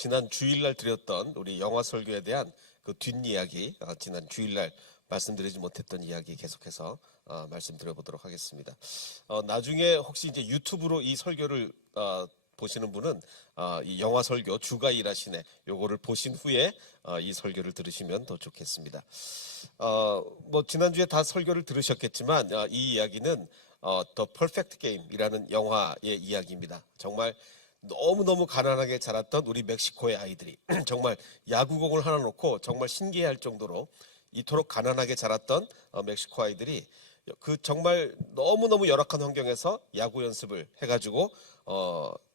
지난 주일날 드렸던 우리 영화 설교에 대한 그 뒷이야기, 지난 주일날 말씀드리지 못했던 이야기 계속해서 말씀드려보도록 하겠습니다. 나중에 혹시 이제 유튜브로 이 설교를 보시는 분은 이 영화 설교 주가 일하시네 요거를 보신 후에 이 설교를 들으시면 더 좋겠습니다. 뭐 지난주에 다 설교를 들으셨겠지만 이 이야기는 The Perfect Game이라는 영화의 이야기입니다. 정말 너무너무 가난하게 자랐던 우리 멕시코의 아이들이 정말 야구공을 하나 놓고 정말 신기해할 정도로 이토록 가난하게 자랐던 멕시코 아이들이 그 정말 너무너무 열악한 환경에서 야구 연습을 해가지고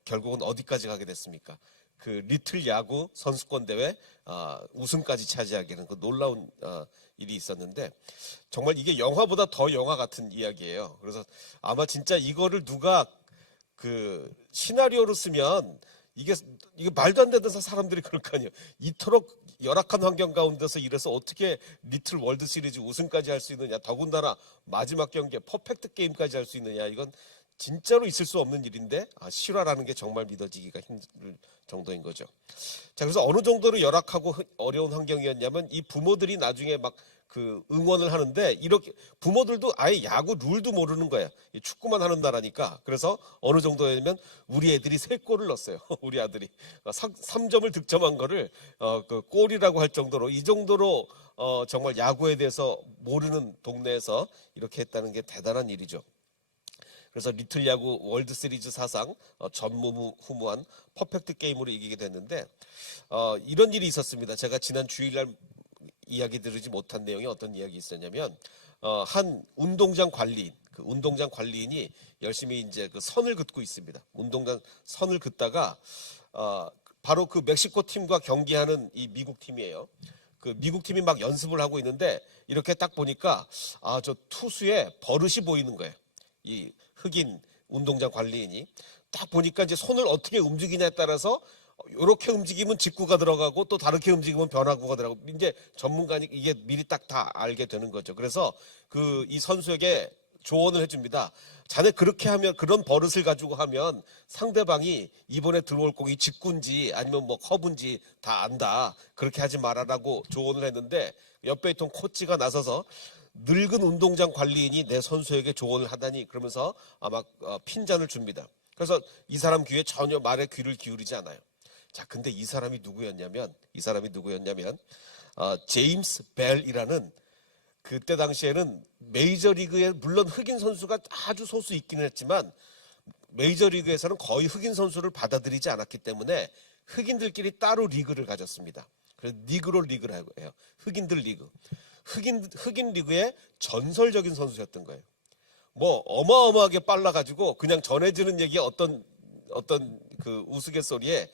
결국은 어디까지 가게 됐습니까? 그 리틀 야구 선수권 대회 우승까지 차지하게 되는 그 놀라운 일이 있었는데 정말 이게 영화보다 더 영화 같은 이야기예요. 그래서 아마 진짜 이거를 누가 그 시나리오로 쓰면 이게 말도 안 되는 사람들이 그럴 거 아니에요. 이토록 열악한 환경 가운데서 이래서 어떻게 리틀 월드 시리즈 우승까지 할 수 있느냐, 더군다나 마지막 경기에 퍼펙트 게임까지 할 수 있느냐, 이건 진짜로 있을 수 없는 일인데 실화라는 게 정말 믿어지기가 힘들 정도인 거죠. 자, 그래서 어느 정도로 열악하고 어려운 환경이었냐면 이 부모들이 나중에 막 그 응원을 하는데 이렇게 부모들도 아예 야구 룰도 모르는 거야. 축구만 하는 나라니까. 그래서 어느 정도냐면 우리 애들이 3골을 넣었어요. 우리 아들이 3점을 득점한 거를 그 골이라고 할 정도로 이 정도로 정말 야구에 대해서 모르는 동네에서 이렇게 했다는 게 대단한 일이죠. 그래서 리틀 야구 월드 시리즈 사상 전무후무한 퍼펙트 게임으로 이기게 됐는데 이런 일이 있었습니다. 제가 지난 주일날 이야기 들으지 못한 내용이 어떤 이야기 있었냐면 한 운동장 관리인, 그 운동장 관리인이 열심히 이제 그 선을 긋고 있습니다. 운동장 선을 긋다가 바로 그 멕시코 팀과 경기하는 이 미국 팀이에요. 그 미국 팀이 막 연습을 하고 있는데 이렇게 딱 보니까 저 투수의 버릇이 보이는 거예요. 이 흑인 운동장 관리인이 딱 보니까 이제 손을 어떻게 움직이냐에 따라서 이렇게 움직이면 직구가 들어가고 또 다르게 움직이면 변화구가 들어가고 이제 전문가니 이게 미리 딱 다 알게 되는 거죠. 그래서 그 이 선수에게 조언을 해줍니다. 자네 그렇게 하면 그런 버릇을 가지고 하면 상대방이 이번에 들어올 공이 직구인지 아니면 뭐 커브인지 다 안다. 그렇게 하지 말아라고 조언을 했는데 옆에 있던 코치가 나서서 늙은 운동장 관리인이 내 선수에게 조언을 하다니 그러면서 아마 핀잔을 줍니다. 그래서 이 사람 귀에 전혀 말에 귀를 기울이지 않아요. 자, 근데 이 사람이 누구였냐면 제임스 벨이라는 그때 당시에는 메이저리그에 물론 흑인 선수가 아주 소수 있기는 했지만 메이저리그에서는 거의 흑인 선수를 받아들이지 않았기 때문에 흑인들끼리 따로 리그를 가졌습니다. 그래서 니그로 리그를 해요. 흑인들 리그. 흑인 리그의 전설적인 선수였던 거예요. 뭐 어마어마하게 빨라가지고 그냥 전해지는 얘기 어떤 그 우스갯소리에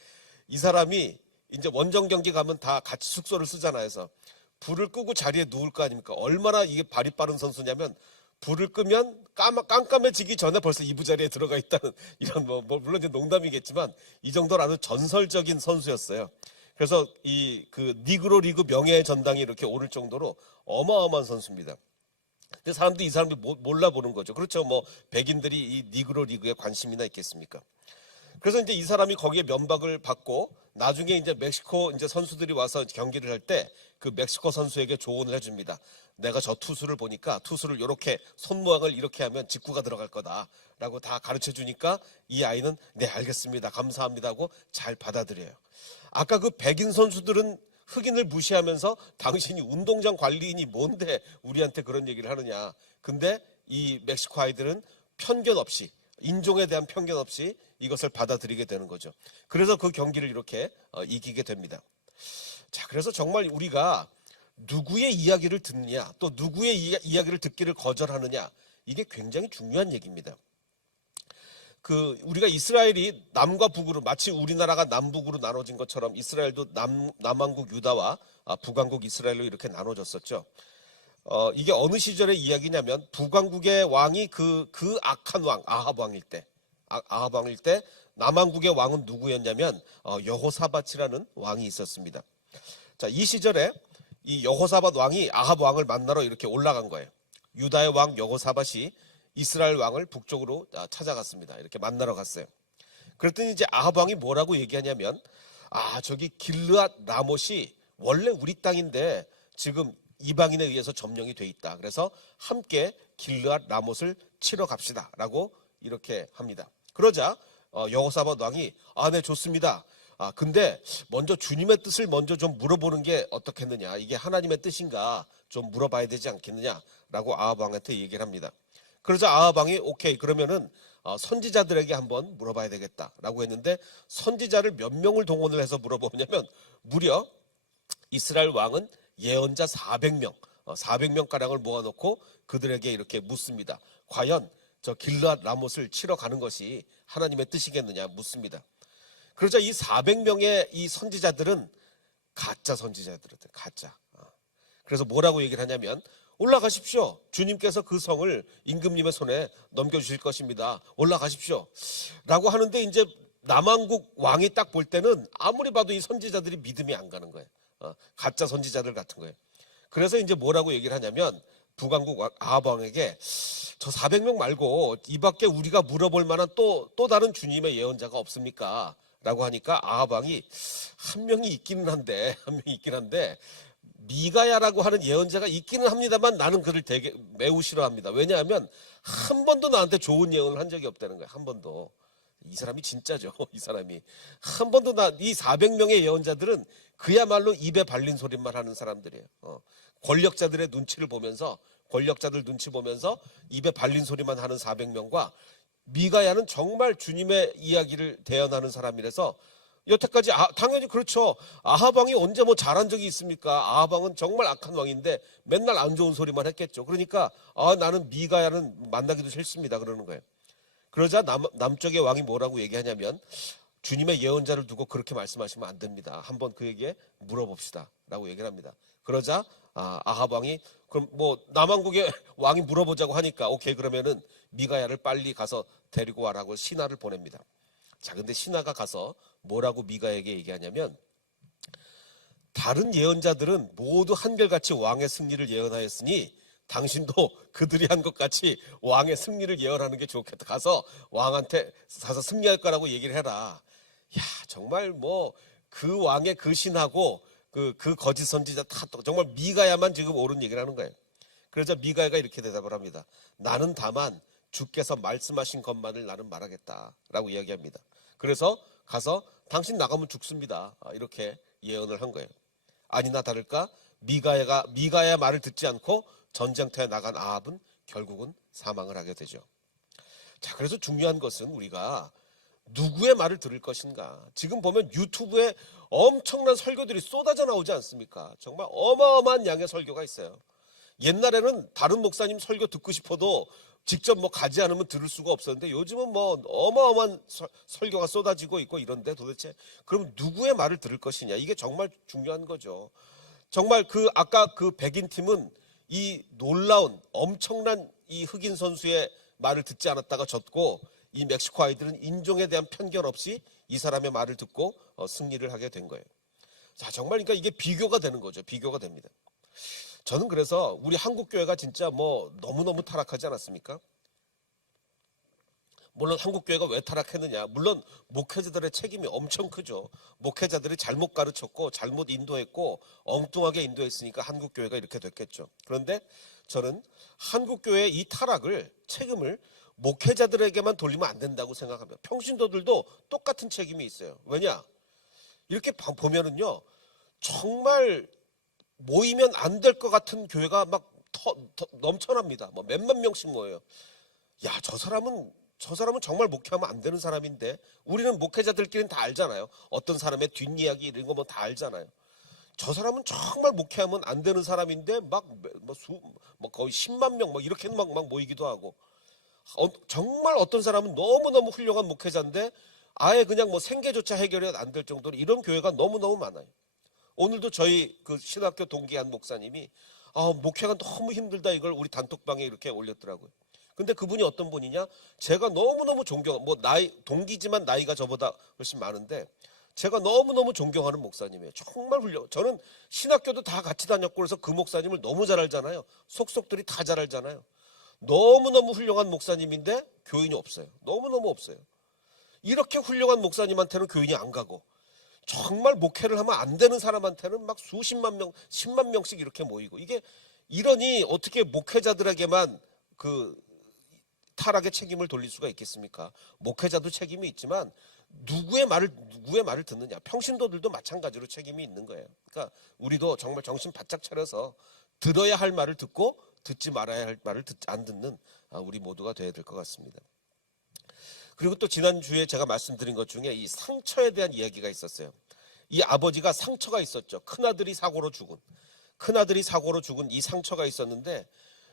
이 사람이 이제 원정 경기 가면 다 같이 숙소를 쓰잖아요. 그래서 불을 끄고 자리에 누울 거 아닙니까? 얼마나 이게 발이 빠른 선수냐면 불을 끄면 깜깜해지기 전에 벌써 이부자리에 들어가 있다는 이런 뭐 물론 이제 농담이겠지만 이 정도로 아주 전설적인 선수였어요. 그래서 이 그 니그로 리그 명예의 전당이 이렇게 오를 정도로 어마어마한 선수입니다. 근데 사람들이 이 사람들 몰라보는 거죠. 그렇죠. 뭐 백인들이 이 니그로 리그에 관심이나 있겠습니까? 그래서 이제 이 사람이 거기에 면박을 받고 나중에 이제 멕시코 이제 선수들이 와서 경기를 할 때 그 멕시코 선수에게 조언을 해줍니다. 내가 저 투수를 보니까 투수를 이렇게 손 모양을 이렇게 하면 직구가 들어갈 거다라고 다 가르쳐 주니까 이 아이는 네 알겠습니다 감사합니다 하고 잘 받아들여요. 아까 그 백인 선수들은 흑인을 무시하면서 당신이 운동장 관리인이 뭔데 우리한테 그런 얘기를 하느냐. 근데 이 멕시코 아이들은 편견 없이 인종에 대한 편견 없이 이것을 받아들이게 되는 거죠. 그래서 그 경기를 이렇게 이기게 됩니다. 자, 그래서 정말 우리가 누구의 이야기를 듣느냐 또 누구의 이야기를 듣기를 거절하느냐 이게 굉장히 중요한 얘기입니다. 그 우리가 이스라엘이 남과 북으로 마치 우리나라가 남북으로 나눠진 것처럼 이스라엘도 남왕국 유다와 북왕국 이스라엘로 이렇게 나눠졌었죠. 이게 어느 시절의 이야기냐면 북왕국의 왕이 그 악한 왕 아합 왕일 때 아합 왕일 때 남왕국의 왕은 누구였냐면 여호사밧이라는 왕이 있었습니다. 자, 이 시절에 이 여호사밧 왕이 아합 왕을 만나러 이렇게 올라간 거예요. 유다의 왕 여호사밧이 이스라엘 왕을 북쪽으로 찾아갔습니다. 이렇게 만나러 갔어요. 그랬더니 이제 아합 왕이 뭐라고 얘기하냐면 아, 저기 길르앗 라못이 원래 우리 땅인데 지금 이방인에 의해서 점령이 돼 있다. 그래서 함께 길르앗 라못을 치러 갑시다라고 이렇게 합니다. 그러자 여호사밧 왕이 네, 좋습니다. 근데 먼저 주님의 뜻을 먼저 좀 물어보는 게 어떻겠느냐, 이게 하나님의 뜻인가 좀 물어봐야 되지 않겠느냐라고 아합 왕한테 얘기를 합니다. 그러자 아합 왕이 오케이, 그러면은 선지자들에게 한번 물어봐야 되겠다라고 했는데, 선지자를 몇 명을 동원을 해서 물어보냐면 무려 이스라엘 왕은 예언자 400명, 400명가량을 모아놓고 그들에게 이렇게 묻습니다. 과연 저 길르앗 라못을 치러 가는 것이 하나님의 뜻이겠느냐 묻습니다. 그러자 이 400명의 이 선지자들은 가짜 선지자들이었대요. 가짜. 그래서 뭐라고 얘기를 하냐면, 올라가십시오. 주님께서 그 성을 임금님의 손에 넘겨주실 것입니다. 올라가십시오. 라고 하는데, 이제 남왕국 왕이 딱 볼 때는 아무리 봐도 이 선지자들이 믿음이 안 가는 거예요. 가짜 선지자들 같은 거예요. 그래서 이제 뭐라고 얘기를 하냐면, 북왕국 아합 왕에게 저 400명 말고 이 밖에 우리가 물어볼 만한 또 다른 주님의 예언자가 없습니까? 라고 하니까 아합 왕이 한 명이 있기는 한데 미가야라고 하는 예언자가 있기는 합니다만 나는 그를 되게 매우 싫어합니다. 왜냐하면 한 번도 나한테 좋은 예언을 한 적이 없다는 거예요. 한 번도. 이 사람이 진짜죠. 이 사람이 한 번도 이 400명의 예언자들은 그야말로 입에 발린 소리만 하는 사람들이에요. 권력자들의 눈치를 보면서, 권력자들 눈치 보면서 입에 발린 소리만 하는 400명과 미가야는 정말 주님의 이야기를 대언하는 사람이라서, 여태까지 당연히 그렇죠. 아합 왕이 언제 뭐 잘한 적이 있습니까? 아합 왕은 정말 악한 왕인데 맨날 안 좋은 소리만 했겠죠. 그러니까 나는 미가야는 만나기도 싫습니다 그러는 거예요. 그러자 남쪽의 왕이 뭐라고 얘기하냐면, 주님의 예언자를 두고 그렇게 말씀하시면 안 됩니다. 한번 그에게 물어봅시다 라고 얘기를 합니다. 그러자 아합 왕이 그럼 뭐 남왕국의 왕이 물어보자고 하니까 오케이, 그러면은 미가야를 빨리 가서 데리고 와라고 신하를 보냅니다. 자, 근데 신하가 가서 뭐라고 미가에게 얘기하냐면, 다른 예언자들은 모두 한결같이 왕의 승리를 예언하였으니 당신도 그들이 한 것 같이 왕의 승리를 예언하는 게 좋겠다. 가서 왕한테 가서 승리할 거라고 얘기를 해라. 야, 정말 뭐 그 왕의 그 신하고 그 거짓 선지자 다 정말 미가야만 지금 옳은 얘기를 하는 거예요. 그러자 미가야가 이렇게 대답을 합니다. 나는 다만 주께서 말씀하신 것만을 나는 말하겠다라고 이야기합니다. 그래서 가서 당신 나가면 죽습니다. 이렇게 예언을 한 거예요. 아니나 다를까 미가야 말을 듣지 않고 전쟁터에 나간 아합은 결국은 사망을 하게 되죠. 자, 그래서 중요한 것은 우리가 누구의 말을 들을 것인가. 지금 보면 유튜브에 엄청난 설교들이 쏟아져 나오지 않습니까? 정말 어마어마한 양의 설교가 있어요. 옛날에는 다른 목사님 설교 듣고 싶어도 직접 뭐 가지 않으면 들을 수가 없었는데, 요즘은 뭐 어마어마한 설교가 쏟아지고 있고 이런데, 도대체 그럼 누구의 말을 들을 것이냐, 이게 정말 중요한 거죠. 정말 아까 그 백인 팀은 이 놀라운 엄청난 이 흑인 선수의 말을 듣지 않았다가 졌고, 이 멕시코 아이들은 인종에 대한 편견 없이 이 사람의 말을 듣고 승리를 하게 된 거예요. 자, 정말 그러니까 이게 비교가 되는 거죠. 비교가 됩니다. 저는 그래서 우리 한국 교회가 진짜 뭐 너무너무 타락하지 않았습니까? 물론 한국 교회가 왜 타락했느냐, 물론 목회자들의 책임이 엄청 크죠. 목회자들이 잘못 가르쳤고 잘못 인도했고 엉뚱하게 인도했으니까 한국 교회가 이렇게 됐겠죠. 그런데 저는 한국 교회의 이 타락을, 책임을 목회자들에게만 돌리면 안 된다고 생각합니다. 평신도들도 똑같은 책임이 있어요. 왜냐, 이렇게 보면은요, 정말 모이면 안 될 것 같은 교회가 막 넘쳐납니다. 뭐 몇만 명씩 모여요. 야, 저 사람은 정말 목회하면 안 되는 사람인데, 우리는 목회자들끼리는 다 알잖아요. 어떤 사람의 뒷이야기 이런 거 뭐 다 알잖아요. 저 사람은 정말 목회하면 안 되는 사람인데 막 거의 10만 명 막 이렇게 막 모이기도 하고, 정말 어떤 사람은 너무너무 훌륭한 목회자인데 아예 그냥 뭐 생계조차 해결이 안 될 정도로 이런 교회가 너무너무 많아요. 오늘도 저희 그 신학교 동기 한 목사님이 목회가 너무 힘들다, 이걸 우리 단톡방에 이렇게 올렸더라고요. 근데 그분이 어떤 분이냐, 제가 너무너무 뭐 동기지만 나이가 저보다 훨씬 많은데 제가 너무너무 존경하는 목사님이에요. 정말 저는 신학교도 다 같이 다녔고 그래서 그 목사님을 너무 잘 알잖아요. 속속들이 다 잘 알잖아요. 너무너무 훌륭한 목사님인데 교인이 없어요. 너무너무 없어요. 이렇게 훌륭한 목사님한테는 교인이 안 가고, 정말 목회를 하면 안 되는 사람한테는 막 수십만 명, 10만 명씩 이렇게 모이고, 이게 이러니 어떻게 목회자들에게만 그 타락의 책임을 돌릴 수가 있겠습니까? 목회자도 책임이 있지만 누구의 말을 듣느냐. 평신도들도 마찬가지로 책임이 있는 거예요. 그러니까 우리도 정말 정신 바짝 차려서 들어야 할 말을 듣고 듣지 말아야 할 말을 안 듣는 우리 모두가 되어야 될 것 같습니다. 그리고 또 지난주에 제가 말씀드린 것 중에 이 상처에 대한 이야기가 있었어요. 이 아버지가 상처가 있었죠. 큰아들이 사고로 죽은 이 상처가 있었는데,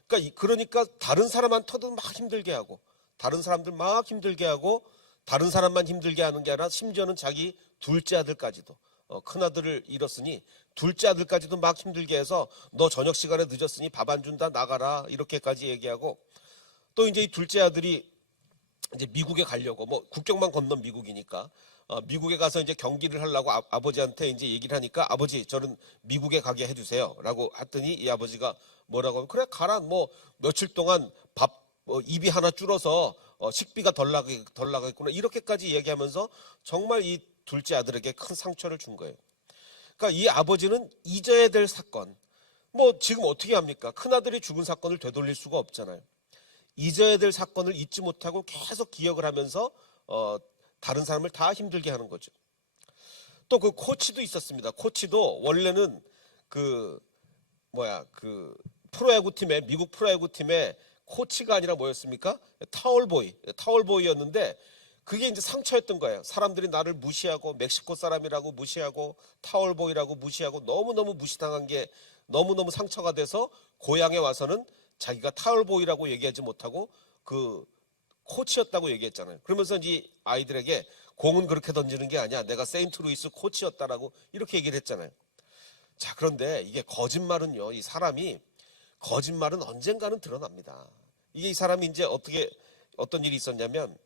그러니까 다른 사람한테도 막 힘들게 하고, 다른 사람들 막 힘들게 하고, 다른 사람만 힘들게 하는 게 아니라 심지어는 자기 둘째 아들까지도, 큰아들을 잃었으니 둘째 아들까지도 막 힘들게 해서 너 저녁 시간에 늦었으니 밥 안 준다, 나가라, 이렇게까지 얘기하고, 또 이제 이 둘째 아들이 이제 미국에 가려고, 뭐 국경만 건넌 미국이니까 미국에 가서 이제 경기를 하려고 아버지한테 이제 얘기를 하니까, 아버지 저는 미국에 가게 해주세요라고 했더니 이 아버지가 뭐라고 하면, 그래 가라, 뭐 며칠 동안 밥 입이 하나 줄어서 식비가 덜 나가겠구나, 이렇게까지 얘기하면서 정말 이 둘째 아들에게 큰 상처를 준 거예요. 그러니까 이 아버지는 잊어야 될 사건, 뭐 지금 어떻게 합니까? 큰아들이 죽은 사건을 되돌릴 수가 없잖아요. 잊어야 될 사건을 잊지 못하고 계속 기억을 하면서 다른 사람을 다 힘들게 하는 거죠. 또 그 코치도 있었습니다. 코치도 원래는 미국 프로야구 팀의 코치가 아니라 뭐였습니까? 타월보이였는데, 그게 이제 상처였던 거예요. 사람들이 나를 무시하고, 멕시코 사람이라고 무시하고, 타월보이라고 무시하고, 너무너무 무시당한 게 너무너무 상처가 돼서 고향에 와서는 자기가 타월보이라고 얘기하지 못하고 그 코치였다고 얘기했잖아요. 그러면서 이제 아이들에게 공은 그렇게 던지는 게 아니야, 내가 세인트루이스 코치였다라고 이렇게 얘기를 했잖아요. 자, 그런데 이게 거짓말은요, 이 사람이 거짓말은 언젠가는 드러납니다. 이게 이 사람이 이제 어떤 일이 있었냐면,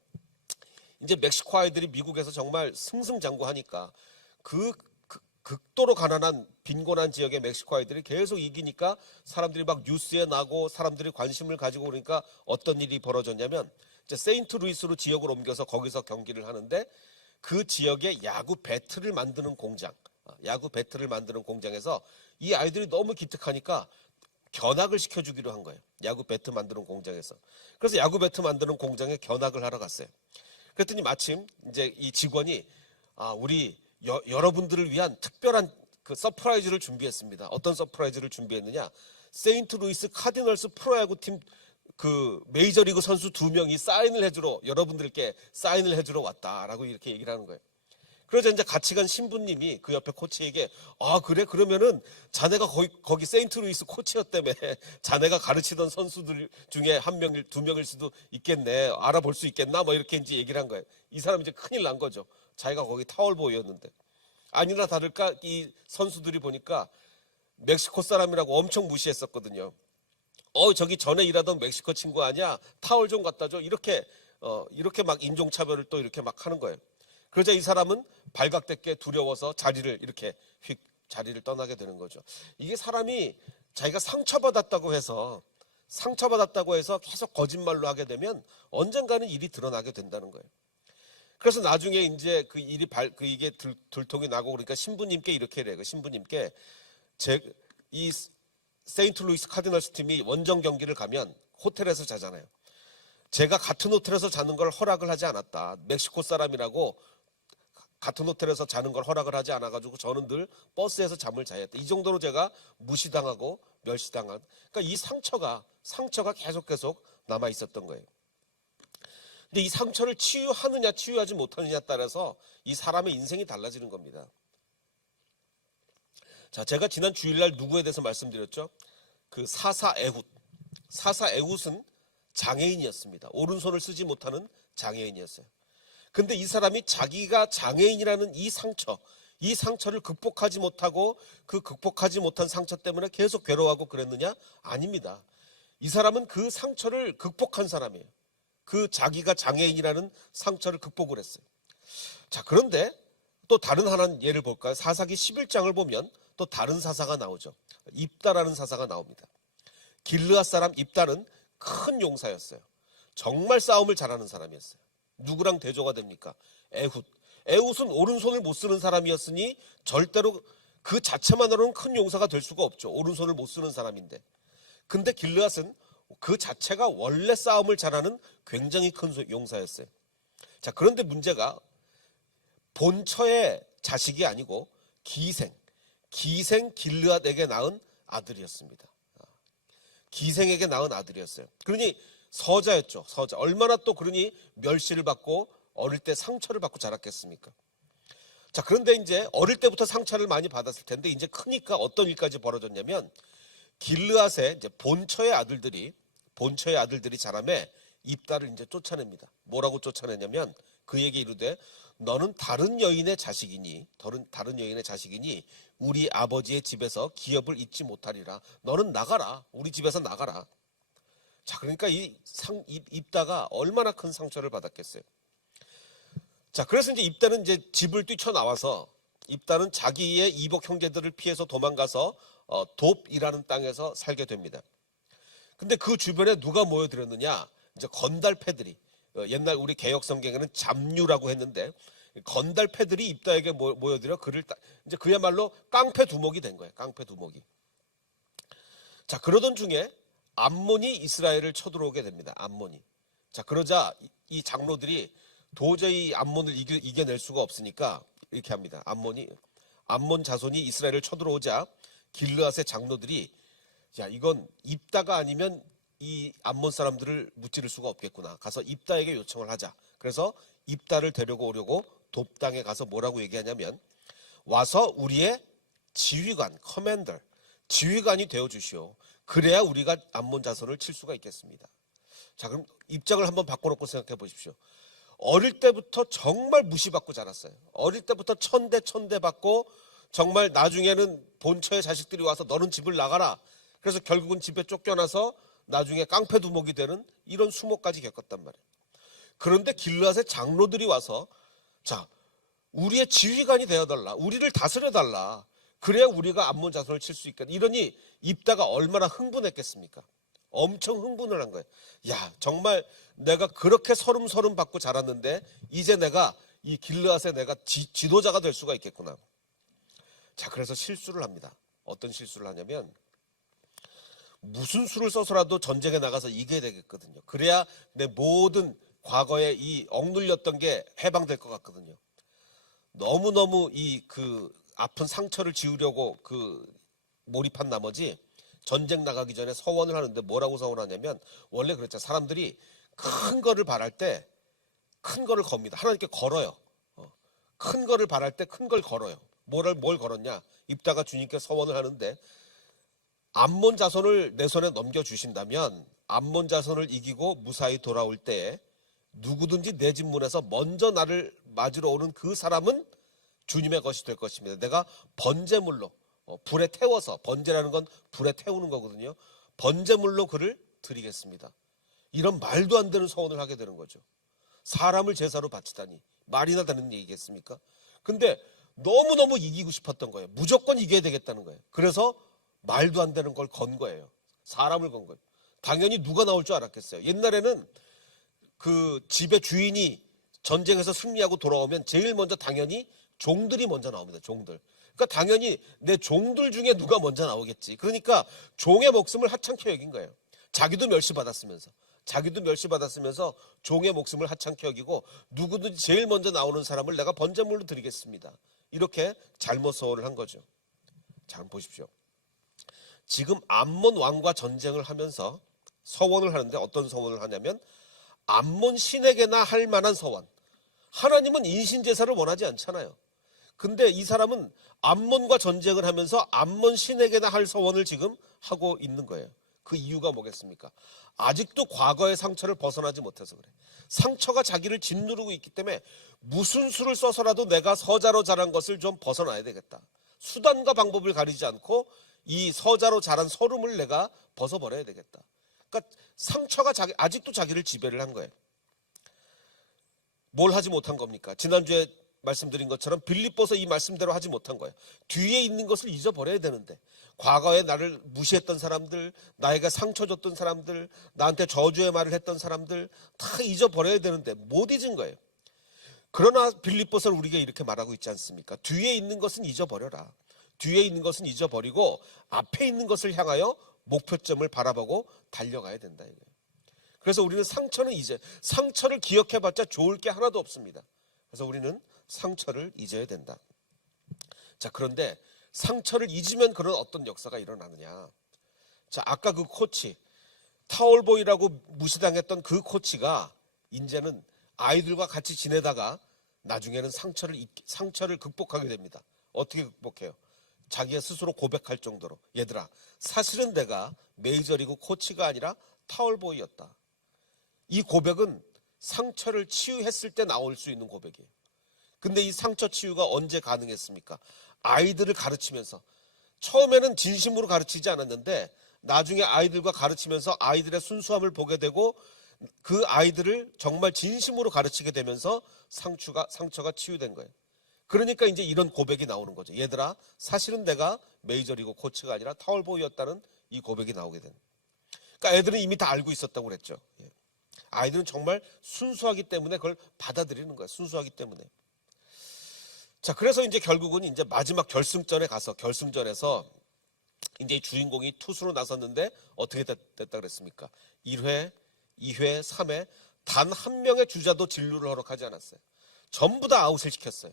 이제 멕시코 아이들이 미국에서 정말 승승장구하니까 극도로 가난한 빈곤한 지역의 멕시코 아이들이 계속 이기니까 사람들이 막 뉴스에 나고 사람들이 관심을 가지고 그러니까 어떤 일이 벌어졌냐면, 이제 세인트루이스로 지역을 옮겨서 거기서 경기를 하는데, 그 지역에 야구 배트를 만드는 공장에서 이 아이들이 너무 기특하니까 견학을 시켜주기로 한 거예요. 야구 배트 만드는 공장에서. 그래서 야구 배트 만드는 공장에 견학을 하러 갔어요. 그랬더니 마침 이제 이 직원이, 우리 여러분들을 위한 특별한 그 서프라이즈를 준비했습니다. 어떤 서프라이즈를 준비했느냐? 세인트루이스 카디널스 프로야구팀 그 메이저리그 선수 2명이 여러분들께 사인을 해주러 왔다라고 이렇게 얘기를 하는 거예요. 그러자 이제 같이 간 신부님이 그 옆에 코치에게, 그래, 그러면은 자네가 거기 세인트루이스 코치였다며, 자네가 가르치던 선수들 중에 1명, 2명일 수도 있겠네, 알아볼 수 있겠나, 뭐 이렇게 이제 얘기를 한 거예요. 이 사람이 이제 큰일 난 거죠. 자기가 거기 타월보이였는데. 아니나 다를까 이 선수들이 보니까 멕시코 사람이라고 엄청 무시했었거든요. 저기 전에 일하던 멕시코 친구 아니야, 타월 좀 갖다 줘, 이렇게 막 인종차별을 또 이렇게 막 하는 거예요. 그러자 이 사람은 발각됐게 두려워서 자리를 떠나게 되는 거죠. 이게 사람이 자기가 상처받았다고 해서 계속 거짓말로 하게 되면 언젠가는 일이 드러나게 된다는 거예요. 그래서 나중에 이제 이게 들통이 나고 그러니까 신부님께 이렇게 해요. 신부님께, 이 세인트루이스 카디널스 팀이 원정 경기를 가면 호텔에서 자잖아요. 제가 같은 호텔에서 자는 걸 허락을 하지 않았다. 멕시코 사람이라고 같은 호텔에서 자는 걸 허락을 하지 않아가지고 저는 늘 버스에서 잠을 자야 했다. 이 정도로 제가 무시당하고 멸시당한, 그러니까 이 상처가 계속 남아 있었던 거예요. 근데 이 상처를 치유하느냐 치유하지 못하느냐에 따라서 이 사람의 인생이 달라지는 겁니다. 자, 제가 지난 주일날 누구에 대해서 말씀드렸죠? 그 사사 에훗은 장애인이었습니다. 오른손을 쓰지 못하는 장애인이었어요. 근데 이 사람이 자기가 장애인이라는 이 상처를 극복하지 못하고 그 극복하지 못한 상처 때문에 계속 괴로워하고 그랬느냐? 아닙니다. 이 사람은 그 상처를 극복한 사람이에요. 그 자기가 장애인이라는 상처를 극복을 했어요. 자, 그런데 또 다른 하나 예를 볼까요? 사사기 11장을 보면 또 다른 사사가 나오죠. 입다라는 사사가 나옵니다. 길르앗 사람 입다는 큰 용사였어요. 정말 싸움을 잘하는 사람이었어요. 누구랑 대조가 됩니까? 에훗. 에훗은 오른손을 못 쓰는 사람이었으니 절대로 그 자체만으로는 큰 용사가 될 수가 없죠. 오른손을 못 쓰는 사람인데. 근데 길르앗은 그 자체가 원래 싸움을 잘하는 굉장히 큰 용사였어요. 자, 그런데 문제가 본처의 자식이 아니고 기생 길르앗에게 낳은 아들이었습니다. 기생에게 낳은 아들이었어요. 그러니 서자였죠. 서자. 얼마나 또 그러니 멸시를 받고 어릴 때 상처를 받고 자랐겠습니까? 자, 그런데 이제 어릴 때부터 상처를 많이 받았을 텐데 이제 크니까 어떤 일까지 벌어졌냐면 길르앗의 이제 본처의 아들들이 자라매 입다를 이제 쫓아냅니다. 뭐라고 쫓아내냐면 그에게 이르되 너는 다른 여인의 자식이니 우리 아버지의 집에서 기업을 잊지 못하리라. 너는 나가라. 우리 집에서 나가라. 자, 그러니까 입다가 얼마나 큰 상처를 받았겠어요. 자, 그래서 이제 입다는 이제 집을 뛰쳐나와서 입다는 자기의 이복 형제들을 피해서 도망가서 돕이라는 땅에서 살게 됩니다. 근데 그 주변에 누가 모여들었느냐? 이제 건달패들이, 옛날 우리 개역 성경에는 잡류라고 했는데 건달패들이 입다에게 모여들어 그를 이제 그야말로 깡패 두목이 된 거예요. 깡패 두목이. 자, 그러던 중에 암몬이 이스라엘을 쳐들어오게 됩니다. 암몬이. 자, 그러자 이 장로들이 도저히 암몬을 이겨낼 수가 없으니까 이렇게 합니다. 암몬 자손이 이스라엘을 쳐들어오자 길르앗의 장로들이 야, 이건 입다가 아니면 이 암몬 사람들을 무찌를 수가 없겠구나. 가서 입다에게 요청을 하자. 그래서 입다를 데리고 오려고 돕 땅에 가서 뭐라고 얘기하냐면 와서 우리의 지휘관, 커맨더, 지휘관이 되어 주시오. 그래야 우리가 암몬 자손을 칠 수가 있겠습니다. 자, 그럼 입장을 한번 바꿔놓고 생각해 보십시오. 어릴 때부터 정말 무시받고 자랐어요. 어릴 때부터 천대 받고 정말 나중에는 본처의 자식들이 와서 너는 집을 나가라. 그래서 결국은 집에 쫓겨나서 나중에 깡패 두목이 되는 이런 수모까지 겪었단 말이에요. 그런데 길르앗의 장로들이 와서 자, 우리의 지휘관이 되어달라. 우리를 다스려달라. 그래야 우리가 암몬 자손을 칠 수 있겠다. 이러니 입다가 얼마나 흥분했겠습니까? 엄청 흥분을 한 거예요. 야, 정말 내가 그렇게 서름서름 받고 자랐는데 이제 내가 이 길르앗의 내가 지도자가 될 수가 있겠구나. 자, 그래서 실수를 합니다. 어떤 실수를 하냐면 무슨 수를 써서라도 전쟁에 나가서 이겨야 되겠거든요. 그래야 내 모든 과거에 이 억눌렸던 게 해방될 것 같거든요. 너무너무 그 아픈 상처를 지우려고 몰입한 나머지 전쟁 나가기 전에 서원을 하는데 뭐라고 서원하냐면 원래 그랬죠. 사람들이 큰 거를 바랄 때 큰 거를 겁니다. 하나님께 걸어요. 큰 거를 바랄 때 큰 걸 걸어요. 뭘 걸었냐? 입다가 주님께 서원을 하는데 암몬 자손을 내 손에 넘겨주신다면 암몬 자손을 이기고 무사히 돌아올 때에 누구든지 내 집 문에서 먼저 나를 맞으러 오는 그 사람은 주님의 것이 될 것입니다. 내가 번제물로 불에 태워서, 번제라는 건 불에 태우는 거거든요. 번제물로 그를 드리겠습니다. 이런 말도 안 되는 서원을 하게 되는 거죠. 사람을 제사로 바치다니 말이나 되는 얘기겠습니까? 근데 너무너무 이기고 싶었던 거예요. 무조건 이겨야 되겠다는 거예요. 그래서 말도 안 되는 걸 건 거예요. 사람을 건 거예요. 당연히 누가 나올 줄 알았겠어요. 옛날에는 그 집의 주인이 전쟁에서 승리하고 돌아오면 제일 먼저 당연히 종들이 먼저 나옵니다. 종들. 그러니까 당연히 내 종들 중에 누가 먼저 나오겠지. 그러니까 종의 목숨을 하찮게 여긴 거예요. 자기도 멸시받았으면서 종의 목숨을 하찮게 여기고 누구든지 제일 먼저 나오는 사람을 내가 번제물로 드리겠습니다. 이렇게 잘못 서원을 한 거죠. 자, 한번 보십시오. 지금 암몬 왕과 전쟁을 하면서 서원을 하는데 어떤 서원을 하냐면 암몬 신에게나 할 만한 서원. 하나님은 인신제사를 원하지 않잖아요. 근데 이 사람은 암몬과 전쟁을 하면서 암몬 신에게나 할 서원을 지금 하고 있는 거예요. 그 이유가 뭐겠습니까? 아직도 과거의 상처를 벗어나지 못해서 그래. 상처가 자기를 짓누르고 있기 때문에 무슨 수를 써서라도 내가 서자로 자란 것을 좀 벗어나야 되겠다. 수단과 방법을 가리지 않고 이 서자로 자란 서름을 내가 벗어버려야 되겠다. 그러니까 상처가 아직도 자기를 지배를 한 거예요. 뭘 하지 못한 겁니까? 지난주에 말씀드린 것처럼 빌립보서 이 말씀대로 하지 못한 거예요. 뒤에 있는 것을 잊어버려야 되는데 과거에 나를 무시했던 사람들, 나에게 상처 줬던 사람들, 나한테 저주의 말을 했던 사람들 다 잊어버려야 되는데 못 잊은 거예요. 그러나 빌립보서는 우리가 이렇게 말하고 있지 않습니까? 뒤에 있는 것은 잊어버려라. 뒤에 있는 것은 잊어버리고 앞에 있는 것을 향하여 목표점을 바라보고 달려가야 된다 이거예요. 그래서 우리는 상처를 기억해봤자 좋을 게 하나도 없습니다. 그래서 우리는 상처를 잊어야 된다. 자, 그런데 상처를 잊으면 그런 어떤 역사가 일어나느냐. 자, 아까 그 코치, 타올보이라고 무시당했던 그 코치가 이제는 아이들과 같이 지내다가 나중에는 상처를 극복하게 됩니다. 어떻게 극복해요? 자기가 스스로 고백할 정도로, 얘들아, 사실은 내가 메이저리그 코치가 아니라 타올보이였다. 이 고백은 상처를 치유했을 때 나올 수 있는 고백이에요. 근데 이 상처 치유가 언제 가능했습니까? 아이들을 가르치면서. 처음에는 진심으로 가르치지 않았는데 나중에 아이들과 가르치면서 아이들의 순수함을 보게 되고 그 아이들을 정말 진심으로 가르치게 되면서 상처가 치유된 거예요. 그러니까 이제 이런 고백이 나오는 거죠. 얘들아, 사실은 내가 메이저리그 코치가 아니라 타올보이였다는 이 고백이 나오게 되는. 그러니까 애들은 이미 다 알고 있었다고 그랬죠. 아이들은 정말 순수하기 때문에 그걸 받아들이는 거예요. 순수하기 때문에. 자, 그래서 이제 결국은 이제 마지막 결승전에 가서 결승전에서 이제 주인공이 투수로 나섰는데 어떻게 됐다 그랬습니까? 1회, 2회, 3회 단 한 명의 주자도 진루를 허락하지 않았어요. 전부 다 아웃을 시켰어요.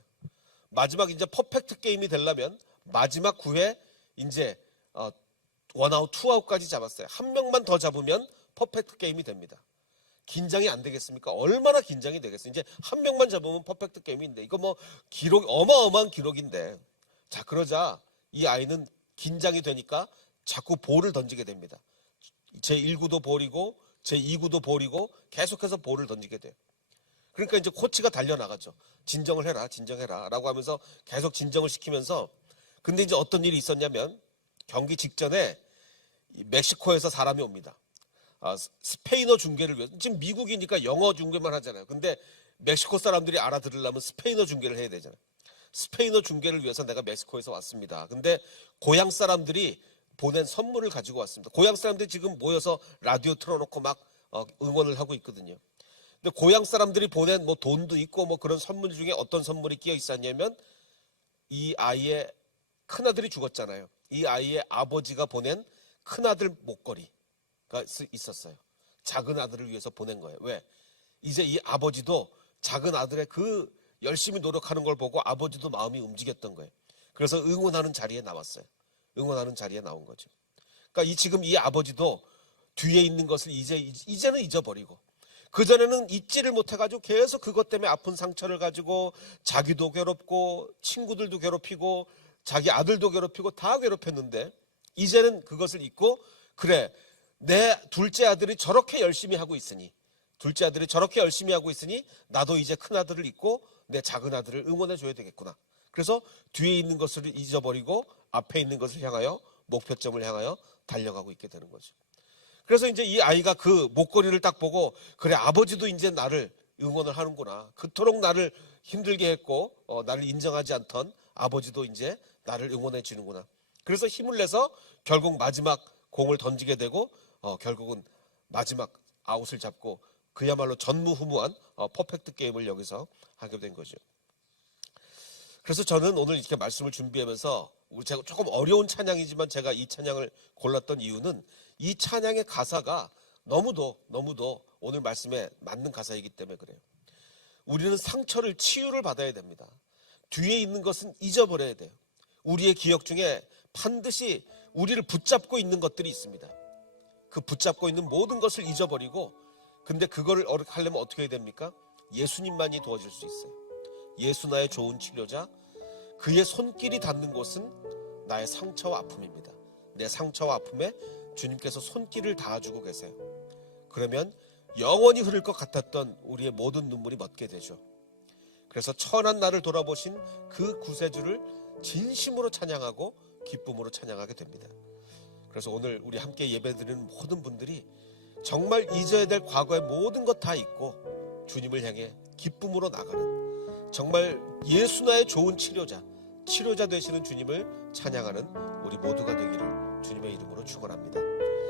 마지막 이제 퍼펙트 게임이 되려면 마지막 9회 이제 원아웃, 투아웃까지 잡았어요. 한 명만 더 잡으면 퍼펙트 게임이 됩니다. 긴장이 안 되겠습니까? 얼마나 긴장이 되겠어요. 이제 한 명만 잡으면 퍼펙트 게임인데 이거 뭐 기록 어마어마한 기록인데. 자, 그러자 이 아이는 긴장이 되니까 자꾸 볼을 던지게 됩니다. 제1구도 볼이고 제2구도 볼이고 계속해서 볼을 던지게 돼요. 그러니까 이제 코치가 달려나가죠. 진정을 해라, 진정해라 라고 하면서 계속 진정을 시키면서. 근데 이제 어떤 일이 있었냐면 경기 직전에 멕시코에서 사람이 옵니다. 스페인어 중계를 위해서. 지금 미국이니까 영어 중계만 하잖아요. 근데 멕시코 사람들이 알아들으려면 스페인어 중계를 해야 되잖아요. 스페인어 중계를 위해서 내가 멕시코에서 왔습니다. 근데 고향 사람들이 보낸 선물을 가지고 왔습니다. 고향 사람들이 지금 모여서 라디오 틀어놓고 막 응원을 하고 있거든요. 근데 고향 사람들이 보낸 뭐 돈도 있고 뭐 그런 선물 중에 어떤 선물이 끼어 있었냐면 이 아이의 큰아들이 죽었잖아요. 이 아이의 아버지가 보낸 큰아들 목걸이가 있었어요. 작은 아들을 위해서 보낸 거예요. 왜? 이제 이 아버지도 작은 아들의 그 열심히 노력하는 걸 보고 아버지도 마음이 움직였던 거예요. 그래서 응원하는 자리에 나왔어요. 응원하는 자리에 나온 거죠. 그러니까 지금 이 아버지도 뒤에 있는 것을 이제는 잊어버리고, 그전에는 잊지를 못해가지고 계속 그것 때문에 아픈 상처를 가지고 자기도 괴롭고 친구들도 괴롭히고 자기 아들도 괴롭히고 다 괴롭혔는데 이제는 그것을 잊고, 그래, 내 둘째 아들이 저렇게 열심히 하고 있으니 나도 이제 큰 아들을 잊고 내 작은 아들을 응원해 줘야 되겠구나. 그래서 뒤에 있는 것을 잊어버리고 앞에 있는 것을 향하여, 목표점을 향하여 달려가고 있게 되는 거죠. 그래서 이제 이 아이가 그 목걸이를 딱 보고, 그래, 아버지도 이제 나를 응원을 하는구나. 그토록 나를 힘들게 했고 나를 인정하지 않던 아버지도 이제 나를 응원해 주는구나. 그래서 힘을 내서 결국 마지막 공을 던지게 되고 결국은 마지막 아웃을 잡고 그야말로 전무후무한 퍼펙트 게임을 여기서 하게 된 거죠. 그래서 저는 오늘 이렇게 말씀을 준비하면서 제가 조금 어려운 찬양이지만 제가 이 찬양을 골랐던 이유는 이 찬양의 가사가 너무도 오늘 말씀에 맞는 가사이기 때문에 그래요. 우리는 상처를 치유를 받아야 됩니다. 뒤에 있는 것은 잊어버려야 돼요. 우리의 기억 중에 반드시 우리를 붙잡고 있는 것들이 있습니다. 그 붙잡고 있는 모든 것을 잊어버리고, 근데 그거를 하려면 어떻게 해야 됩니까? 예수님만이 도와줄 수 있어요. 예수 나의 좋은 치료자, 그의 손길이 닿는 곳은 나의 상처와 아픔입니다. 내 상처와 아픔에 주님께서 손길을 닿아주고 계세요. 그러면 영원히 흐를 것 같았던 우리의 모든 눈물이 멎게 되죠. 그래서 천한 나를 돌아보신 그 구세주를 진심으로 찬양하고 기쁨으로 찬양하게 됩니다. 그래서 오늘 우리 함께 예배드리는 모든 분들이 정말 잊어야 될 과거의 모든 것 다 잊고 주님을 향해 기쁨으로 나가는, 정말 예수 나의 좋은 치료자 되시는 주님을 찬양하는 우리 모두가 되기를 주님의 이름으로 축원합니다.